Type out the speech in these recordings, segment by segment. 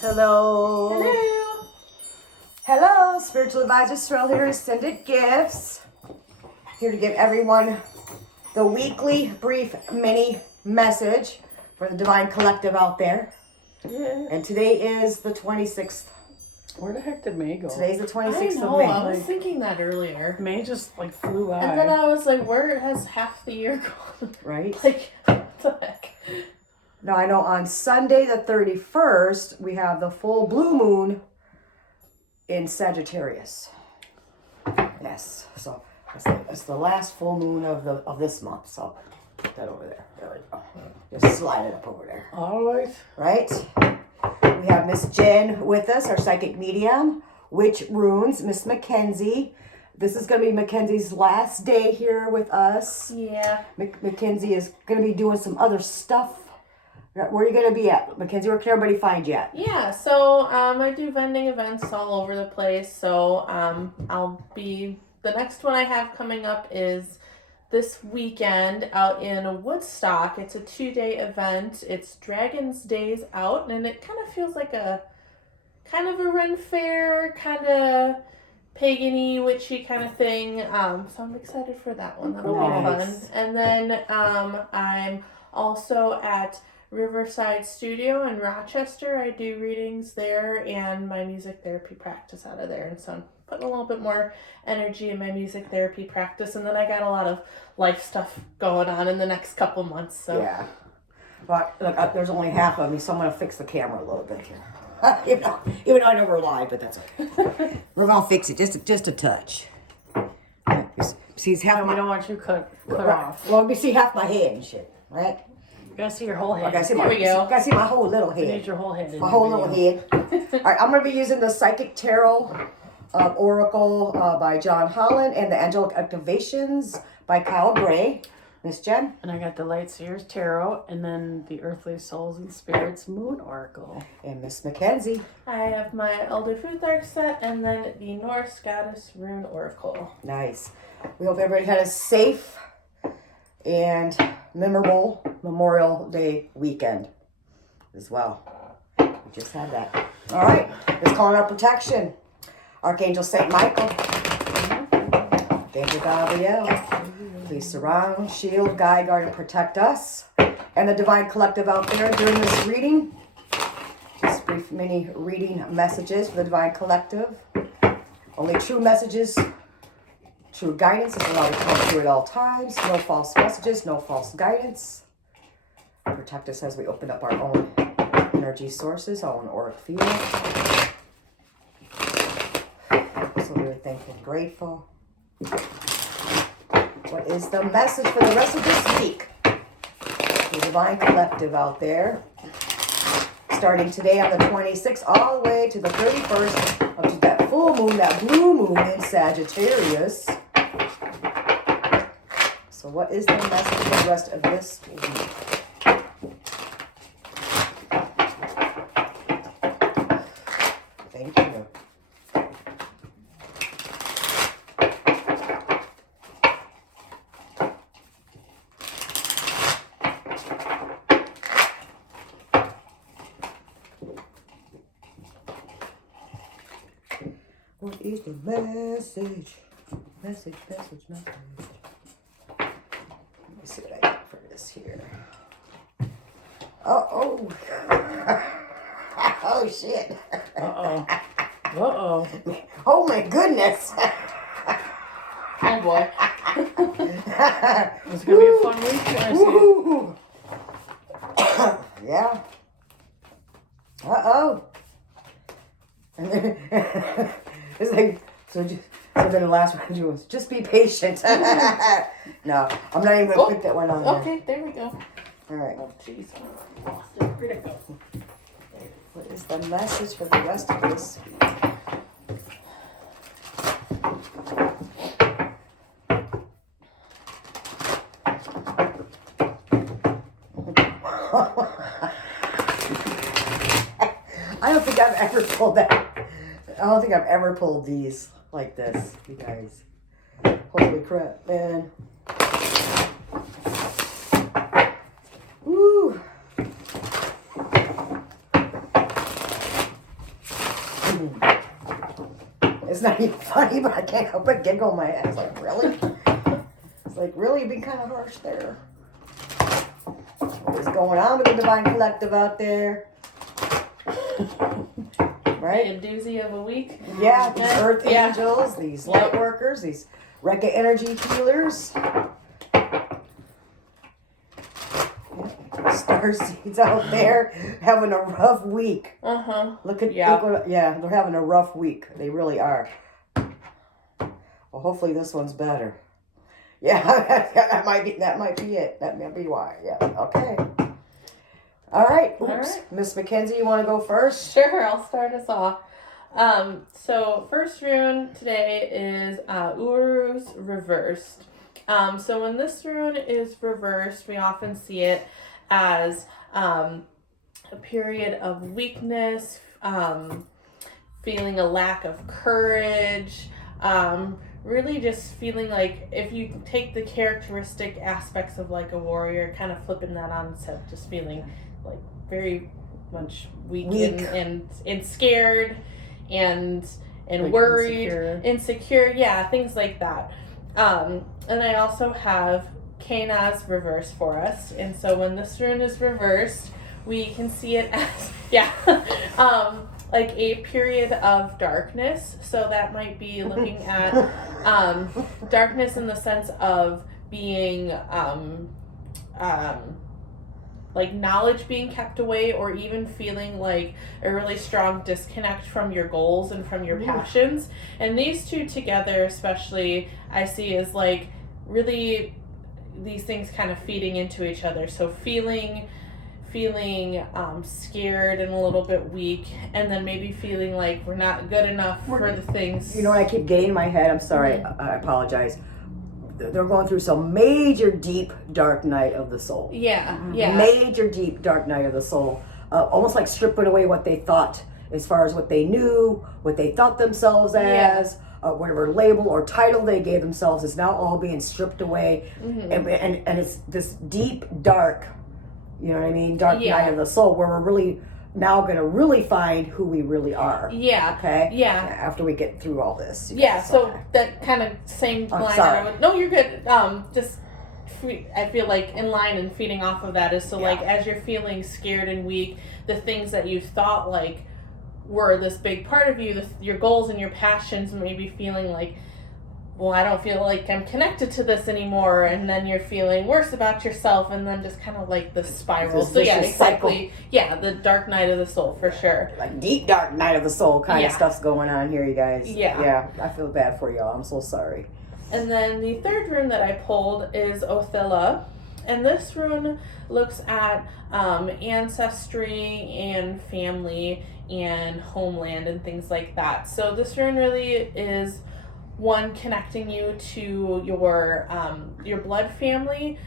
Hello. Hello. Hello, Spiritual Advisor Cheryl here, Ascended Gifts. Here to give everyone the weekly brief mini message for the Divine Collective out there. Yeah. And today is the 26th. Where the heck did May go? Today's the 26th I know, of May. I was thinking that earlier. May just like flew by. And then I was like, where has half the year gone? Right? Like, what the heck? Now I know on Sunday the 31st, we have the full blue moon in Sagittarius. Yes, so it's the last full moon of this month. So put that over there. There we go. Just slide it up over there. All right. Right? We have Miss Jen with us, our psychic medium, Witch Runes, Miss Mackenzie. This is going to be Mackenzie's last day here with us. Yeah. Mackenzie is going to be doing some other stuff. Where are you going to be at, Mackenzie? Where can everybody find you at? Yeah, so I do vending events all over the place. So the next one I have coming up is this weekend out in Woodstock. It's a 2-day event. It's Dragon's Days Out, and it kind of feels like a Ren Fair, kind of pagan-y, witchy kind of thing. So I'm excited for that one. That'll be fun. Nice. And then I'm also at Riverside Studio in Rochester. I do readings there and my music therapy practice out of there. And so I'm putting a little bit more energy in my music therapy practice. And then I got a lot of life stuff going on in the next couple months. So Yeah. But look, there's only half of me, so I'm going to fix the camera a little bit here. Even though I know we're live, but that's okay. We're going to fix it just a touch. See, it's half We my... don't want you cut off. Well, let me see half my head and shit, right? You gotta see your whole head. Okay, see There we go. Gotta see my whole little We head. need your whole head. in My the whole little video. head. All right, I'm going to be using the Psychic Tarot Oracle by John Holland and the Angelic Activations by Kyle Gray. Miss Jen? And I got the Light Seers Tarot, and then the Earthly Souls and Spirits Moon Oracle. And Miss Mackenzie. I have my Elder Futhark set and then the Norse Goddess Rune Oracle. Nice. We hope everybody had a safe and memorable Memorial Day weekend as well. We just had that. All right. Let's call on our protection. Archangel Saint Michael. Archangel Gabriel. Please surround, shield, guide, guard, and protect us and the Divine Collective out there during this reading. Just brief mini reading messages for the Divine Collective. Only true messages, true guidance is allowed to come through at all times. No false messages, no false guidance. Protect us as we open up our own energy sources, our own auric field. So we're thankful and grateful. What is the message for the rest of this week? The Divine Collective out there. Starting today on the 26th all the way to the 31st, up to that full moon, that blue moon in Sagittarius. So what is the message for the rest of this week? Thank you. What is the message? Message. Let me see what I got for this here. Oh. Oh, shit. Uh-oh. Uh-oh. Oh, my goodness. Oh boy. It's gonna be a fun week. I see. Woo. Yeah. Uh-oh. It's like, so then the last one was, just be patient. No, I'm not even going to put that one on there. Okay, there we go. All right. Oh, jeez. Lost it. Where'd it go? What is the message for the rest of this week? I don't think I've ever pulled that. I don't think I've ever pulled these like this, you guys. Holy crap, man. Woo. It's not even funny, but I can't help but giggle in my head. It's like, really? It's like, really? You've been kind of harsh there. What is going on with the Divine Collective out there? Right? A doozy of a week. Yeah, these earth Yeah. angels, these light workers, these Rekka energy healers. Star seeds out there having a rough week. Look at yeah, they're having a rough week. They really are. Well, hopefully this one's better. Yeah, that might be it. That might be why. Yeah. Okay. All right. Oops. All right. Miss Mackenzie, you want to go first? Sure, I'll start us off. So first rune today is Uru's reversed. So when this rune is reversed, we often see it as a period of weakness, feeling a lack of courage, really just feeling like if you take the characteristic aspects of like a warrior, kind of flipping that on instead of just feeling like very much weak. And scared and like worried, insecure, yeah, things like that. And I also have Kanaz reversed for us, and so when this rune is reversed, we can see it as like a period of darkness. So that might be looking at darkness in the sense of being like knowledge being kept away, or even feeling like a really strong disconnect from your goals and from your passions. And these two together especially I see as like really these things kind of feeding into each other. So feeling scared and a little bit weak, and then maybe feeling like we're not good enough for the things. You know what I keep getting in my head? I'm sorry. I apologize. They're going through some major deep dark night of the soul. Yeah. Major deep dark night of the soul. Almost like stripping away what they thought as far as what they knew, what they thought themselves as, whatever label or title they gave themselves is now all being stripped away. And it's this deep dark, you know what I mean? Dark night of the soul where we're really now going to really find who we really are. Yeah. Okay? Yeah. After we get through all this. Yeah, so that kind of same line. Sorry. No, you're good. Just I feel like in line and feeding off of that is so like as you're feeling scared and weak, the things that you thought like were this big part of you, your goals and your passions, maybe feeling like, well, I don't feel like I'm connected to this anymore, and then you're feeling worse about yourself, and then just kind of like the spiral. So yeah, exactly. Cycle. Yeah, the dark night of the soul for sure. Like deep dark night of the soul kind of stuff's going on here, you guys. Yeah, I feel bad for y'all. I'm so sorry. And then the third rune that I pulled is Othilla, and this rune looks at ancestry and family and homeland and things like that. So this rune really is one connecting you to your blood family,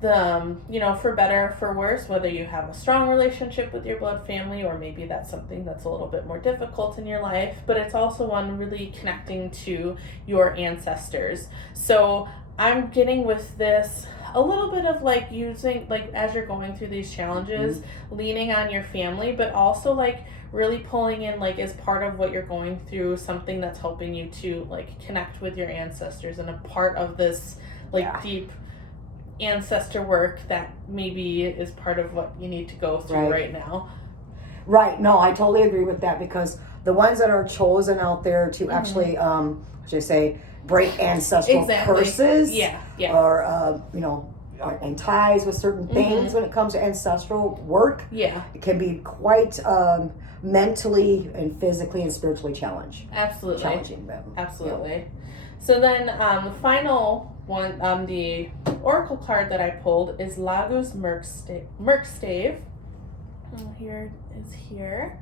for better or for worse, whether you have a strong relationship with your blood family or maybe that's something that's a little bit more difficult in your life, but it's also one really connecting to your ancestors. So I'm getting with this a little bit of like using, like as you're going through these challenges, leaning on your family, but also like really pulling in like as part of what you're going through, something that's helping you to like connect with your ancestors and a part of this like deep ancestor work that maybe is part of what you need to go through right now. Right. No, I totally agree with that, because the ones that are chosen out there to actually, break ancestral curses, or are in ties with certain things when it comes to ancestral work. Yeah, it can be quite mentally and physically and spiritually challenging them. Absolutely. Yeah. So then the final one, the oracle card that I pulled is Lagu's Merkstave. Here is here.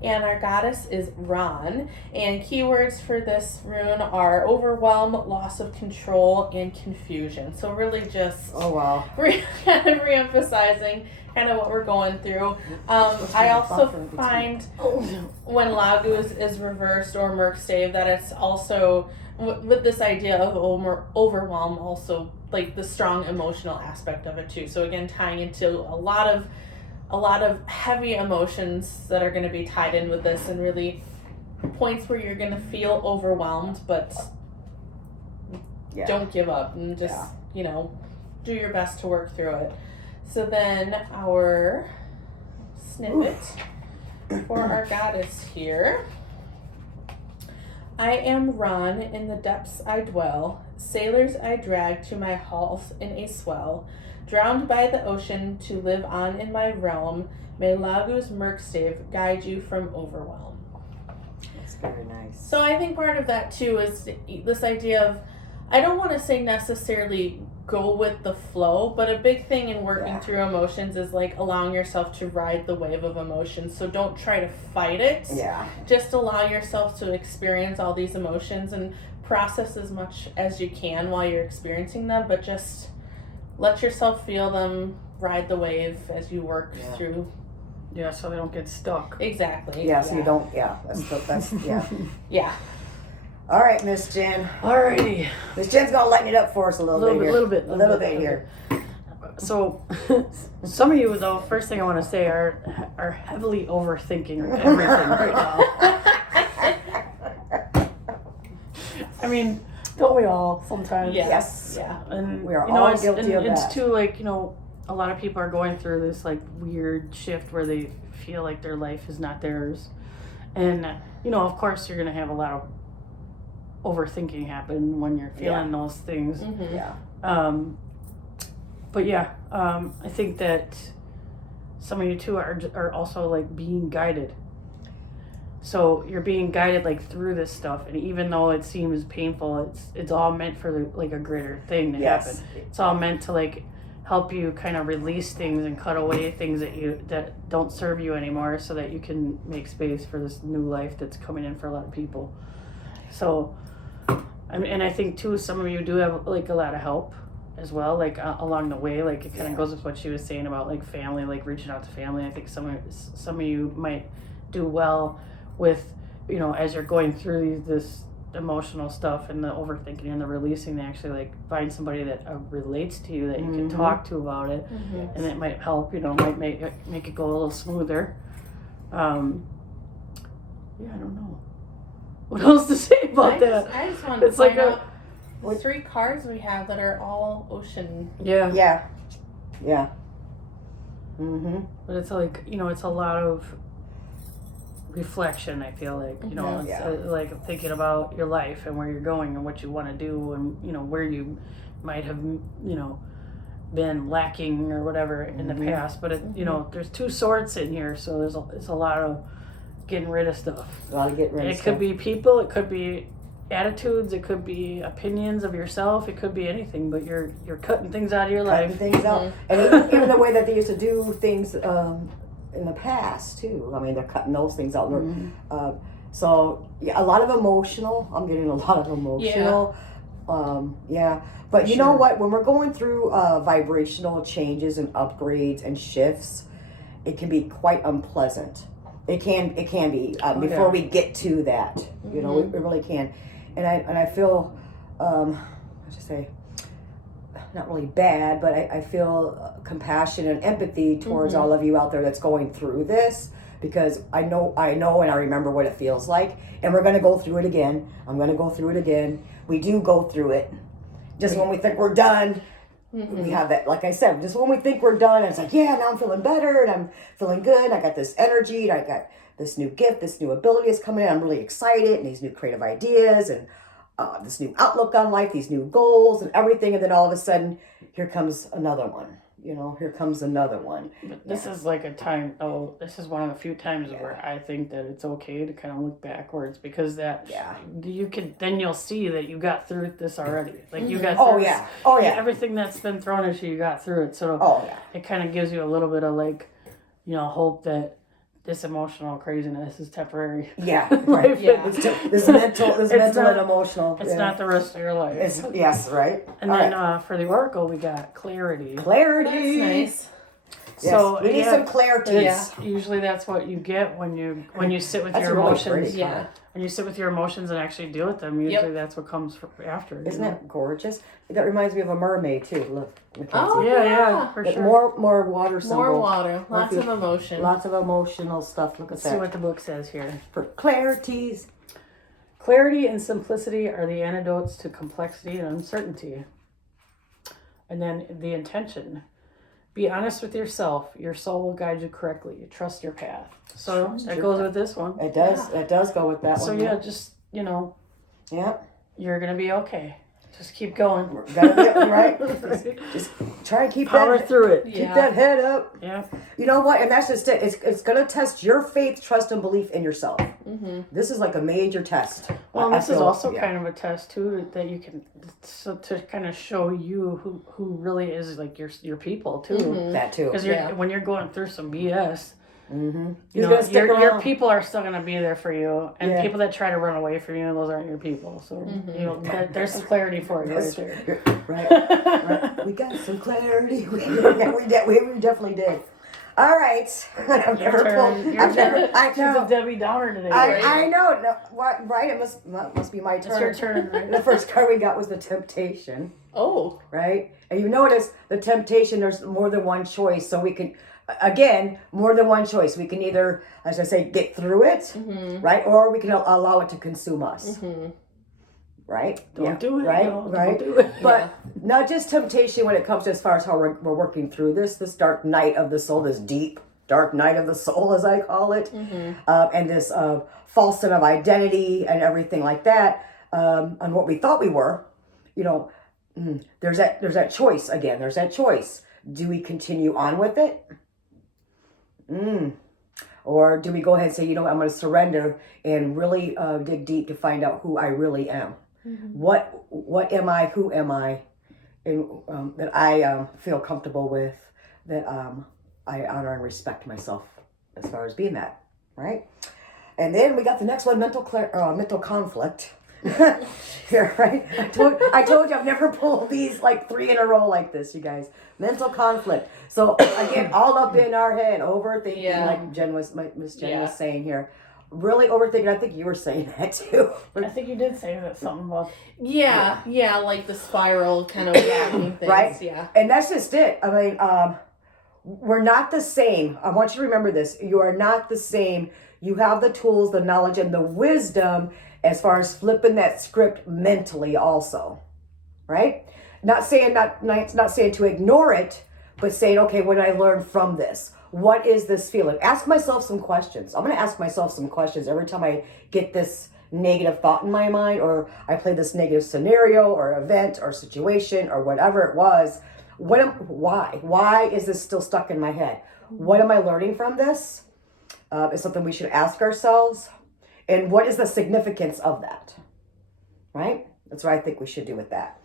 And our goddess is Ran. And keywords for this rune are overwhelm, loss of control, and confusion. So really just kind of re-emphasizing kind of what we're going through. I also find when Lagu is reversed or Merkstave that it's also with this idea of overwhelm, also like the strong emotional aspect of it too. So again, tying into a lot of heavy emotions that are going to be tied in with this, and really points where you're gonna feel overwhelmed, but Yeah. don't give up and just do your best to work through it. So then our snippet for our goddess here. I am Ran, in the depths I dwell, sailors I drag to my halls in a swell, drowned by the ocean to live on in my realm, may Lagu's Merkstave guide you from overwhelm. That's very nice. So I think part of that too is this idea of, I don't want to say necessarily go with the flow, but a big thing in working through emotions is like allowing yourself to ride the wave of emotions. So don't try to fight it. Yeah. Just allow yourself to experience all these emotions and process as much as you can while you're experiencing them, but just let yourself feel them, ride the wave as you work through. Yeah, so they don't get stuck. Exactly. Yeah, so you don't, that's yeah. Yeah. All right, Miss Jen. Alrighty. Miss Jen's gonna lighten it up for us a little bit here. A little bit here. So, some of you, though, first thing I want to say are heavily overthinking everything right now. I mean, don't we all sometimes? Yeah. Yes. Yeah. And We are you know, all it's, guilty of it's that. too, like, a lot of people are going through this like weird shift where they feel like their life is not theirs, and of course you're gonna have a lot of overthinking happen when you're feeling those things. Mm-hmm. Yeah. But yeah, I think that some of you too are also like being guided. So you're being guided like through this stuff, and even though it seems painful, it's all meant for like a greater thing to happen. It's all meant to like help you kind of release things and cut away things that don't serve you anymore, so that you can make space for this new life that's coming in for a lot of people. So, and I think too, some of you do have like a lot of help as well, like along the way. Like it kind of goes with what she was saying about like family, like reaching out to family. I think some of you might do well with, as you're going through this emotional stuff and the overthinking and the releasing, to actually like find somebody that relates to you, that you can talk to about it, and it might help. Might make it go a little smoother. I don't know what else to say about that. I just wanted to It's like point out the 3 cards we have that are all ocean. Yeah. Yeah. Mm-hmm. But it's like, it's a lot of reflection, I feel like. It's like thinking about your life and where you're going and what you want to do, and, where you might have, been lacking or whatever in the past. But, there's 2 swords in here, so it's a lot of getting rid of stuff. A lot of getting rid of It stuff. could be people, it could be attitudes, it could be opinions of yourself, it could be anything, but you're cutting things out of your Cutting life. things out. And even the way that they used to do things in the past too. I mean, they're cutting those things out. So yeah, a lot of emotional. I'm getting a lot of emotional. But you know what? When we're going through vibrational changes and upgrades and shifts, it can be quite unpleasant. It can be before we get to that. It really can. And I feel, I should say, not really bad, but I feel compassion and empathy towards all of you out there that's going through this, because I know and I remember what it feels like, and we're going to go through it again. I'm going to go through it again. We do go through it. Just when we think we're done, we have that, like I said, just when we think we're done, it's like, yeah, now I'm feeling better and I'm feeling good. I got this energy and I got this new gift, this new ability is coming in. I'm really excited, and these new creative ideas and this new outlook on life, these new goals and everything. And then all of a sudden, here comes another one. Here comes another one. But this is like a time, this is one of the few times where I think that it's okay to kind of look backwards, because you'll see that you got through this already. Like you got through everything that's been thrown at you, you got through it. So it kind of gives you a little bit of like, hope that this emotional craziness is temporary. Yeah, right. This mental and emotional. It's not the rest of your life. Yes, right. And then for the oracle, we got clarity. Clarity. That's nice. Yes, So we need some clarity. Usually that's what you get when you sit with your emotions. Yeah. When you sit with your emotions and actually deal with them, usually that's what comes after. Isn't that gorgeous? That reminds me of a mermaid too. Look. Oh, yeah, for But sure. more water symbol. More water. Lots of emotion. Lots of emotional stuff. Look at Let's that. see what the book says here. For clarities. Clarity and simplicity are the antidotes to complexity and uncertainty. And then the intention. Be honest with yourself. Your soul will guide you correctly. Trust your path. So that goes with this one. It does. It does go with that So one. yeah, just, Yeah. you're going to be okay. Just keep going. Gotta be right. Just try and keep Power that. through it. Keep that head up. Yeah. You know what? And that's just it. It's going to test your faith, trust, and belief in yourself. Mm-hmm. This is like a major test. Well, I this is feel- also yeah. kind of a test too that you can, so to kind of show you who really is like your people too. Mhm. That too. Because when you're going through some BS, Mm-hmm. your people are still gonna be there for you, and Yeah. people that try to run away from you, those aren't your people. So there's some clarity for you right there. Right. We got some clarity. We definitely did. All right. I've never pulled. Your I've never. turn. I She's know. a Debbie Downer today. I know. No, what? Right. It must be my turn. It's your turn. Right? The first card we got was the temptation. Oh. Right. And you notice the temptation. There's more than one choice, so we can. Again, more than one choice. We can either, as I say, get through it, Mm-hmm. right, or we can allow it to consume us, Mm-hmm. right? Don't do it. right? No, Right. Don't do it. But not just temptation when it comes to as far as how we're working through this dark night of the soul, this deep dark night of the soul, as I call it, and this false sense of identity and everything like that, on what we thought we were. There's that choice again. There's that choice. Do we continue on with it? Or do we go ahead and say, I'm going to surrender and really dig deep to find out who I really am? What am I? Who am I? And that I feel comfortable with, that I honor and respect myself as far as being that, right? And then we got the next one, mental conflict. Here, right? I told you I've never pulled these like 3 in a row like this, you guys. Mental conflict. So again, all up in our head, overthinking, like Miss Jen was saying here. Really overthinking. I think you were saying that too. I think you did say that something about. Yeah, like the spiral kind of happening things. Right? Yeah. And that's just it. I mean, we're not the same. I want you to remember this. You are not the same. You have the tools, the knowledge, and the wisdom as far as flipping that script mentally also, right? Not saying to ignore it, but saying, okay, what did I learn from this? What is this feeling? Ask myself some questions. I'm going to ask myself some questions every time I get this negative thought in my mind, or I play this negative scenario or event or situation or whatever it was. Why is this still stuck in my head? What am I learning from this? Is something we should ask ourselves. And what is the significance of that? Right? That's what I think we should do with that.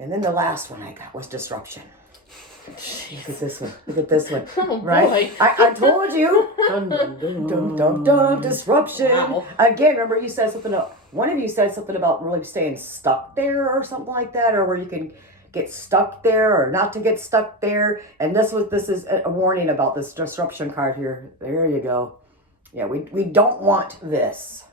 And then the last one I got was disruption. Look at this one. Look at this one. Oh, right? boy. I told you. Dun, dun, dun. Dum, dum, dum, disruption. Wow. Again, remember you said something, one of you said something about really staying stuck there or something like that, or where you can get stuck there or not to get stuck there. And this is a warning about this disruption card here. There you go. Yeah, we don't want this,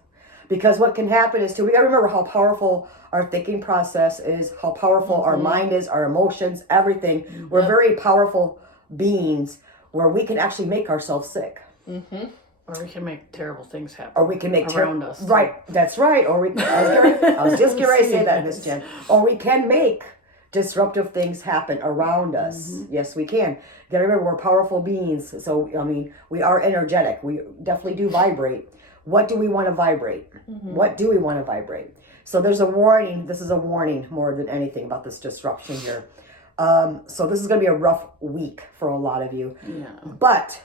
because what can happen is we got to remember how powerful our thinking process is, how powerful our mind is, our emotions, everything. We're very powerful beings where we can actually make ourselves sick. Or we can make terrible things happen. Or we can make around us. Right, that's right. Or I was just getting ready to say that, Miss Jen. Or we can make disruptive things happen around us. Yes, we can. You gotta remember, we're powerful beings. So, I mean, we are energetic. We definitely do vibrate. What do we want to vibrate? What do we want to vibrate? So there's a warning. This is a warning more than anything about this disruption here. So this is going to be a rough week for a lot of you. Yeah. But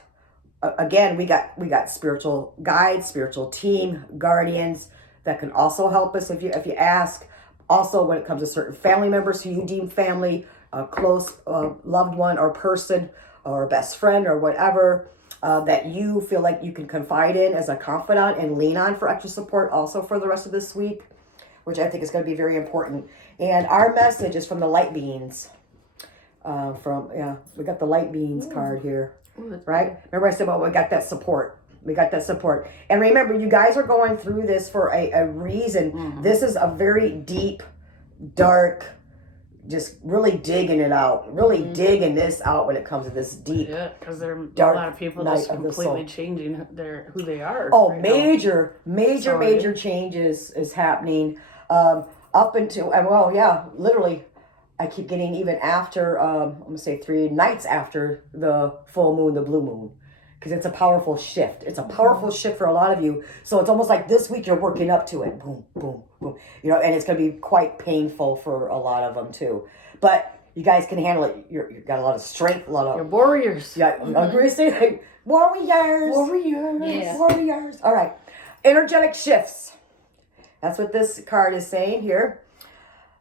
again, we got spiritual guides, spiritual team, guardians that can also help us if you ask. Also, when it comes to certain family members who you deem family, a close loved one or person or a best friend or whatever, that you feel like you can confide in as a confidant and lean on for extra support also for the rest of this week, which I think is going to be very important. And our message is from the light beings. We got the light beings card here, right? Remember I said, well, we got that support. We got that support. And remember, you guys are going through this for a reason. This is a very deep, dark, just really digging it out, really digging this out when it comes to this deep. Yeah, because there are a dark lot of people night just of the completely soul. changing who they are. Oh, right now. major Sorry. changes is happening. Up until, well, yeah, literally, I keep getting even after, I'm gonna say 3 nights after the full moon, the blue moon, because it's a powerful shift. It's a powerful shift for a lot of you. So it's almost like this week you're working up to it. Boom, boom, boom. You know, and it's gonna be quite painful for a lot of them too. But you guys can handle it. You've got a lot of strength, a lot You're of, warriors. yeah, I'm gonna say like, warriors. Yeah. Warriors. All right. Energetic shifts. That's what this card is saying here.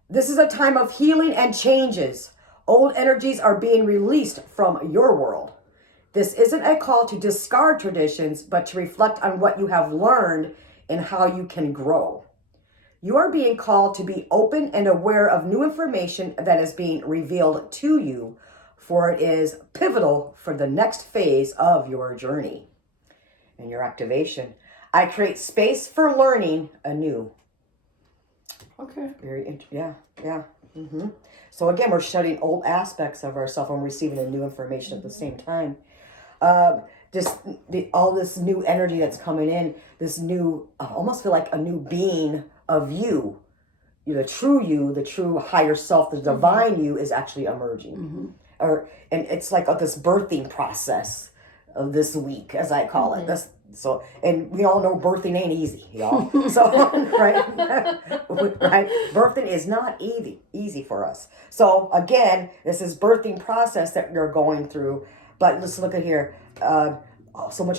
This is a time of healing and changes. Old energies are being released from your world. This isn't a call to discard traditions, but to reflect on what you have learned and how you can grow. You are being called to be open and aware of new information that is being revealed to you, for it is pivotal for the next phase of your journey. And your activation. I create space for learning anew. Okay. Yeah. Mm-hmm. So again, we're shutting old aspects of ourselves and receiving the new information at the same time. All this new energy that's coming in, this new, I almost feel like a new being of you. The true higher self, the divine you is actually emerging. And it's like this birthing process of this week, as I call it. And we all know birthing ain't easy, y'all. So, right? Right? Birthing is not easy for us. So again, this is birthing process that you're going through. But let's look at here. So much